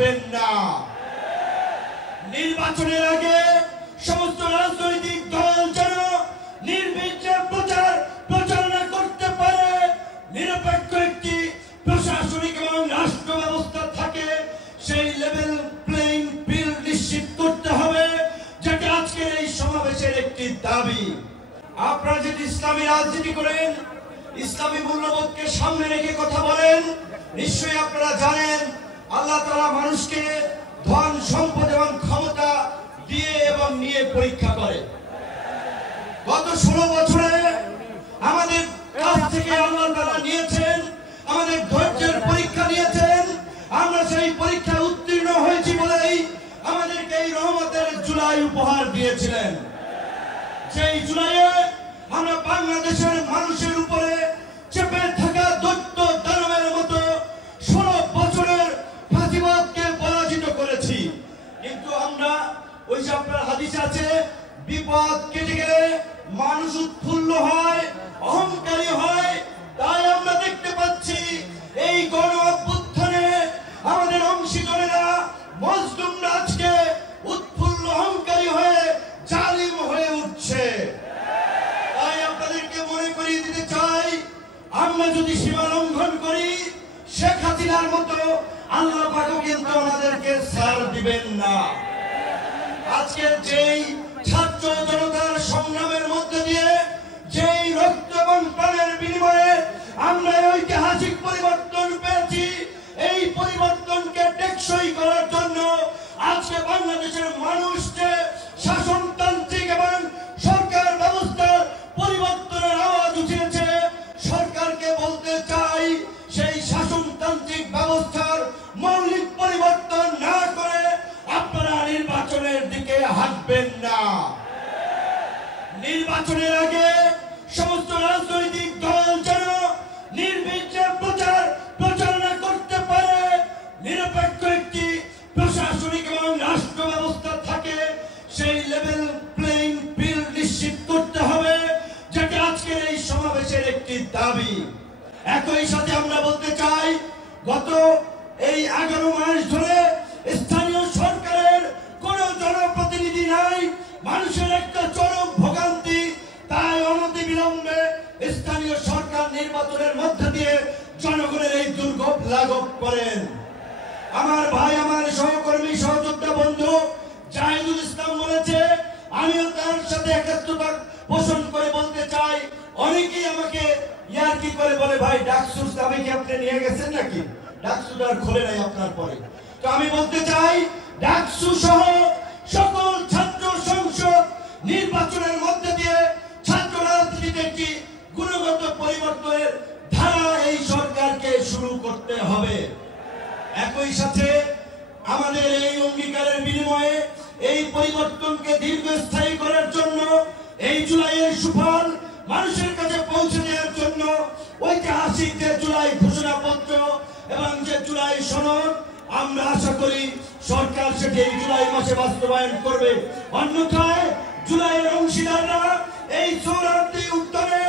হাঁটবেন না। নির্বাচনের আগে সমস্ত রাজনৈতিক দল যেন নির্বিঘ্নে প্রচারণা করতে পারে, নিরপেক্ষ একটি প্রশাসনিক এবং রাষ্ট্র ব্যবস্থা থাকে, সেই লেভেল প্লেইং ফিল্ড নিশ্চিত করতে হবে, যেটা আজকের এই সমাবেশের একটি দাবি। আপনারা যদি ইসলামী রাজনীতি করেন, ইসলামী মূল্যবোধকে সামনে রেখে কথা বলেন, নিশ্চয়ই আপনারা জানেন আল্লাহ তাআলা মানুষকে ধন সম্পদ এবং ক্ষমতা দিয়ে এবং নিয়ে পরীক্ষা করে। গত 16 বছরে আমাদের কাছ থেকে আল্লাহ তাআলা নিয়েছেন, আমাদের ধৈর্যের পরীক্ষা নিয়েছেন। আমরা সেই পরীক্ষায় উত্তীর্ণ হয়েছি বলেই আমাদেরকে এই রহমতের জুলাই উপহার দিয়েছিলেন। সেই জুলাইয়ে আমরা বাংলাদেশের মানুষের উপরে চেপে থাকা দৈত্য দানবের মতো 16 বছরের ফাঁসিবাদকে পরাজিত করেছি। কিন্তু আমরা ওই যে আপনার হাদিস আছে, বিপদ কেটে গেলে মানুষ উৎফুল্ল হয়, অহংকারী হয়। তাই আমরা দেখতে পাচ্ছি এই গণ অভ্যুত্থানে আমাদের অংশীদারেরা, মজলুমরা আজকে উৎফুল্ল অহংকারী হয়ে জালিম হয়ে উঠছে। তাই আপনাদেরকে মনে করিয়ে দিতে চাই, আমরা যদি সীমা লঙ্ঘন করি, শেখ হাসিনার মতো আল্লাহ পাকও কিন্তু আমাদেরকে ছাড় দিবেন না। আজকে যেই ছাত্র জনতার সংগ্রামের মধ্যে দিয়ে, যেই রক্ত এবং প্রাণের বিনিময়ে আমরা ঐতিহাসিক পরিবর্তন পেয়েছি, এই পরিবর্তনকে টেকসই করার জন্য আজকে বাংলাদেশের মানুষ যে শাসনতান্ত্রিক এবং সরকার ব্যবস্থার পরিবর্তনের আওয়াজ উঠিয়েছে, সরকারকে বলতে চাই সেই শাসনতান্ত্রিক ব্যবস্থার মৌলিক পরিবর্তন না করে আপনারা নির্বাচনের দিকে হাঁটবেন না। নির্বাচনের আগে সমস্ত রাজনৈতিক দল যেন নির্বিঘ্নে প্রচারণা করতে পারে, নিরপেক্ষ একটি প্রশাসনিক এবং রাষ্ট্র ব্যবস্থা থাকে, সেই লেভেল প্লেইং ফিল্ড নিশ্চিত করতে হবে, যেটা আজকের এই সমাবেশের একটি দাবি। একই সাথে আমরা বলতে চাই, গত এই 11 মাস ধরে স্থানীয় সরকারের কোনো জনপ্রতিনিধি নাই, মানুষের একটা চরম ভোগান্তি। তাই অনতিবিলম্বে স্থানীয় সরকার নির্বাচনের মধ্যে দিয়ে জনগণের এই দুর্ভোগ লাঘব করেন। আমার ভাই, আমার সহকর্মী, সহযোদ্ধা বন্ধু জাহিদুল ইসলাম বলেছে, আমিও তার সাথে একত্রতা পোষণ করে বলতে চাই। অনেকেই আমাকে ইয়ার্কি করে বলে, ভাই ডাকসুর দাবি কি আপনি নিয়ে গেছেন নাকি? ডাকসুটা আর খোলে নাই আপনার পরে। তো আমি বলতে চাই, ডাকসু সহ সকল ছাত্র সংসদ নির্বাচনের মধ্যে দিয়ে ছাত্র রাজনীতিতে একটি গুণগত পরিবর্তনের ধারা এই সরকারকে শুরু করতে হবে। একই সাথে আমাদের এই অঙ্গীকারের বিনিময়ে এই পরিবর্তনকে দীর্ঘস্থায়ী করার জন্য, এই জুলাইয়ের সুফল মানুষের কাছে পৌঁছে দেওয়ার জন্য ঐতিহাসিক যে জুলাই ঘোষণাপত্র এবং যে জুলাই সনদ, আমরা আশা করি সরকার সেটি এই জুলাই মাসে বাস্তবায়ন করবে। অন্যথায় জুলাইয়ের অংশীদাররা এই 84 উত্তরে